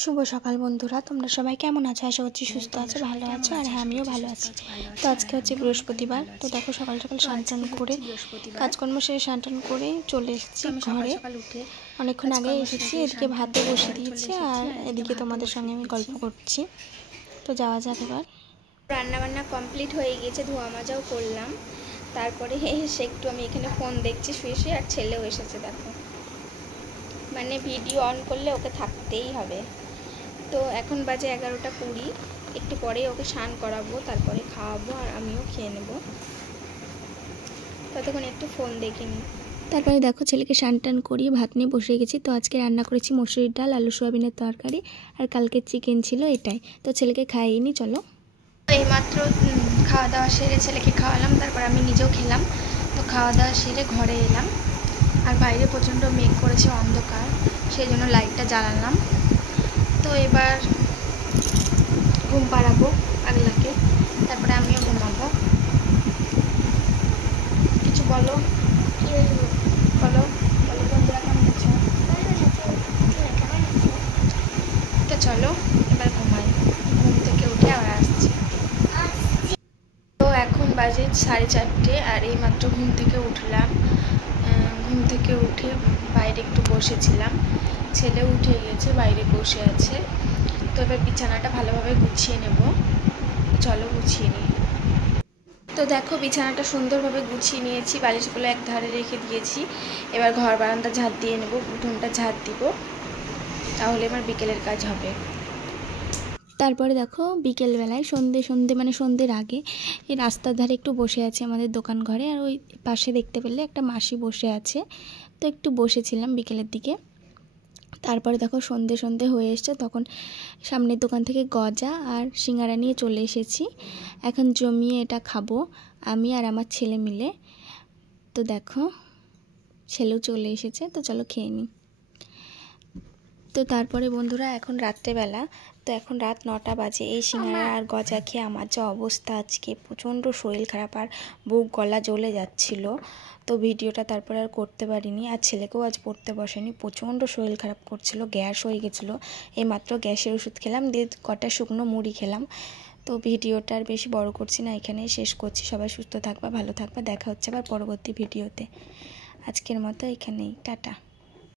শুভ সকাল বন্ধুরা, তোমরা সবাই কেমন আছো? আশা করছি সুস্থ আছো, ভালো আছো। আর হ্যাঁ, আমিও ভালো আছি। তো আজকে হচ্ছে বৃহস্পতিবার। তো দেখো সকাল সকাল স্নান করে কাজকর্ম সেরে স্নান করে চলে এসেছি ঘরে। অনেকক্ষণ আগে এসেছি, এদিকে ভাতে বসে দিয়েছি আর এদিকে তোমাদের সঙ্গে আমি গল্প করছি। তো যাওয়া যাক এবার। রান্নাবান্না কমপ্লিট হয়ে গিয়েছে, ধোয়া মাজাও করলাম। তারপরে এসে একটু আমি এখানে ফোন দেখছি শুয়ে শুয়ে, আর ছেলেও এসেছে। দেখো মানে ভিডিও অন করলে ওকে থাকতেই হবে। তো এখন বাজে 11:20, একটু পরে ওকে স্নান করাবো, তারপরে খাওয়াবো আর আমিও খেয়ে নেব। ততক্ষণ একটু ফোন দেখিনি। তারপরে দেখো ছেলেকে স্নান করিয়ে ভাত নিয়ে বসে গেছি। তো আজকে রান্না করেছি মসুরির ডাল, আলু সোয়াবিনের তরকারি আর কালকে চিকেন ছিল, এটাই। তো ছেলেকে খাইয়ে নি, চলো। এইমাত্র খাওয়া দাওয়া সেরে ছেলেকে খাওয়ালাম, তারপর আমি নিজেও খেলাম। তো খাওয়া দাওয়া সেরে ঘরে এলাম, আর বাইরে প্রচণ্ড মেঘ করেছে, অন্ধকার, সেই জন্য লাইটটা জ্বালালাম। তো এবার ঘুম পাড়াবো আগলাকে, তারপরে আমিও ঘুমাবো। কিছু বলো বলো বলো বন্ধুরা, কেমন আছো? তো চলো এবার ঘুমাই, ঘুম থেকে উঠে আবার আসছি। তো এখন বাজে 4:30, আর এইমাত্র ঘুম থেকে উঠলাম। ঘুম থেকে উঠে বাইরে একটু বসেছিলাম, ছেলে উঠে গেছে, বাইরে বসে আছে। তো এবার বিছানাটা ভালোভাবে গুছিয়ে নেব, চলো গুছিয়ে নিই। তো দেখো বিছানাটা সুন্দরভাবে গুছিয়ে নিয়েছি, বালিশগুলো এক ধারে রেখে দিয়েছি। এবার ঘর বারান্দা ঝাঁট দিয়ে নেব, উঠোনটা ঝাঁট দিব, তাহলে আমার বিকেলের কাজ হবে। তারপরে দেখো বিকেলবেলায় মানে সন্ধ্যের আগে এই রাস্তার ধারে একটু বসে আছে আমাদের দোকান ঘরে, আর ওই পাশে দেখতে পেলে একটা মাসি বসে আছে। তো একটু বসেছিলাম বিকেলের দিকে। তারপরে দেখো সন্ধে হয়ে এসছে, তখন সামনের দোকান থেকে গজা আর সিঙ্গারা নিয়ে চলে এসেছি। এখন জমিয়ে এটা খাবো আমি আর আমার ছেলে মিলে। তো দেখো ছেলেও চলে এসেছে, তো চলো খেয়ে নিই। তো তারপরে বন্ধুরা এখন রাত্রেবেলা, তো এখন রাত 9টা বাজে। এই সিঙ্গারা আর গজা খেয়ে আমার যা অবস্থা, আজকে প্রচণ্ড শরীর খারাপ আর বুক গলা জ্বলে যাচ্ছিল। তো ভিডিওটা তারপরে আর করতে পারিনি, আর ছেলেকেও আজ পড়তে বসেনি, প্রচণ্ড শরীর খারাপ করছিল, গ্যাস হয়ে গেছিলো। এইমাত্র গ্যাসের ওষুধ খেলাম, দিয়ে কটা শুকনো মুড়ি খেলাম। তো ভিডিওটা আর বেশি বড় করছি না, এখানেই শেষ করছি। সবাই সুস্থ থাকবা, ভালো থাকবা, দেখা হচ্ছে আবার পরবর্তী ভিডিওতে। আজকের মতো এখানেই, টাটা।